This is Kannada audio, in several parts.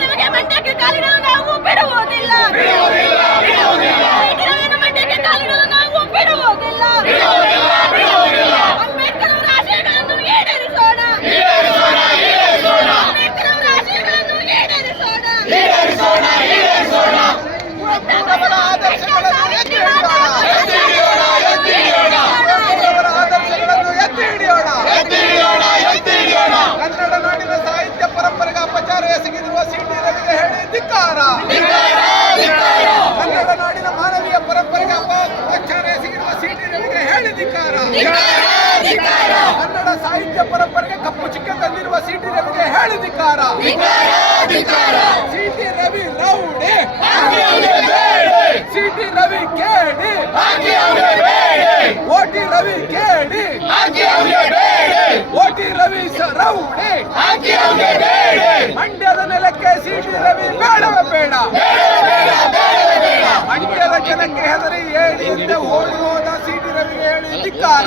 ನಮಗೆ ಮಂಡ್ಯಕ್ಕೆ ಕಾಲಿಡಲು ನಾವು ಬಿಡುವುದಿಲ್ಲ. ಮಂಡ್ಯಕ್ಕೆ ಕಾಲಿಡಲು ನಾವು ಬಿಡುವುದಿಲ್ಲ. ಅಂಬೇಡ್ಕರ್ ಅವರ ಆಶಯಗಳನ್ನು ಈಡೇರಿಸೋಣ. ಅಂಬೇಡ್ಕರ್ ಅವರ ಆಶಯಗಳನ್ನು ಈಡೇರಿಸೋಣ. ಕನ್ನಡ ನಾಡಿನ ಸಾಹಿತ್ಯ ಪರಂಪರೆಗೆ ಅಪಚಾರ ಎಸಗಿರುವ ಸಿಟಿ ರವಿಗೆ ಹೇಳಿ ಧಿಕ್ಕಾರ. ಕನ್ನಡ ನಾಡಿನ ಮಾನವೀಯ ಪರಂಪರೆಗೆ ಅಪಚಾರ ಎಸಗಿರುವ ಸಿಟಿ ರವಿಗೆ ಹೇಳಿ ಧಿಕ್ಕಾರ. ಕನ್ನಡ ಸಾಹಿತ್ಯ ಪರಂಪರೆಗೆ ಕಪ್ಪು ಚಿಕ್ಕ ತಂದಿರುವ ಸಿಟಿ ರವಿಗೆ ಹೇಳಿ ಧಿಕ್ಕಾರ. City Ravi rowdy, C T Ravi ಕೇಡಿ, ಓಟಿ ರವಿ ಕೇಡಿ, ಓಟಿ ರವಿ ರೌಡಿ. ಮಂಡ್ಯದ ನೆಲಕ್ಕೆ ಸಿಟಿ ರವಿ ಬೇಡವೇ ಬೇಡ. ಮಂಡ್ಯದ ಜನಕ್ಕೆ ಹೆದರಿ ಹೇಳಿ ಓಡಿ ಹೋದ ಸಿಟಿ ರವಿಗೆ ಹೇಳಿ ಧಿಕ್ಕಾರ.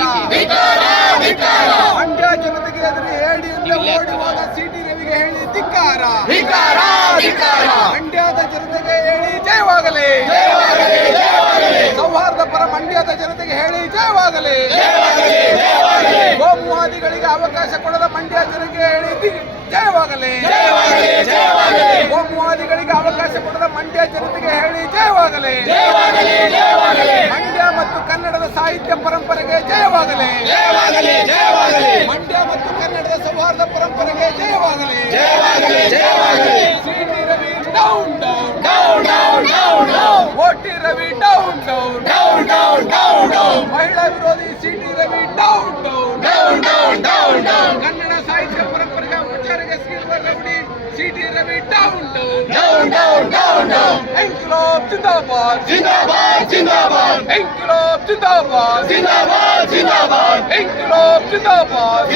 ಮಂಡ್ಯ ಜನತೆಗೆ ಹೆದರಿ ಹೇಳಿ ಓಡಿ ಹೋದ ಸಿಟಿ ರವಿಗೆ ಹೇಳಿ ಧಿಕ್ಕಾರ. ಮಂಡ್ಯದ ಜನತೆಗೆ ಹೇಳಿ ಜಯವಾಗಲಿ. ಸೌಹಾರ್ದ ಪರ ಮಂಡ್ಯದ ಜನತೆಗೆ ಹೇಳಿ ಜಯವಾಗಲಿ. ಕೋಮುವಾದಿಗಳಿಗೆ ಅವಕಾಶ ಕೊಡದ ಮಂಡ್ಯ ಜನತೆಗೆ ಹೇಳಿ ಜಯವಾಗಲಿ. ಕೋಮುವಾದಿಗಳಿಗೆ ಅವಕಾಶ ಕೊಡದ ಮಂಡ್ಯ ಜನತೆಗೆ ಹೇಳಿ ಜಯವಾಗಲಿ. ಮಂಡ್ಯ ಮತ್ತು ಕನ್ನಡದ ಸಾಹಿತ್ಯ ಪರಂಪರೆಗೆ ಜಯವಾಗಲಿ. ಮಂಡ್ಯ ಮತ್ತು ಕನ್ನಡದ ಸೌಹಾರ್ದ ಪರಂಪರೆಗೆ ಜಯವಾಗಲಿ. C T Ravi down down, O T Ravi down down, ಮಹಿಳಾ ವಿರೋಧಿ C T Ravi down down, Kannada ಸಾಹಿತ್ಯ ಪರಂಪರೆಗೆ ಅಪಚಾರಕ್ಕೆ ಎಸಗಿರುವ rowdy C T Ravi down down. ಇನ್ಕ್ಲಾಬ್ ಜಿಂದಾಬಾದ್, ಇನ್ಕ್ಲಾಬ್ ಜಿಂದಾಬಾದ್, ಇನ್ಕ್ಲಾಬ್ ಜಿಂದಾಬಾದ್.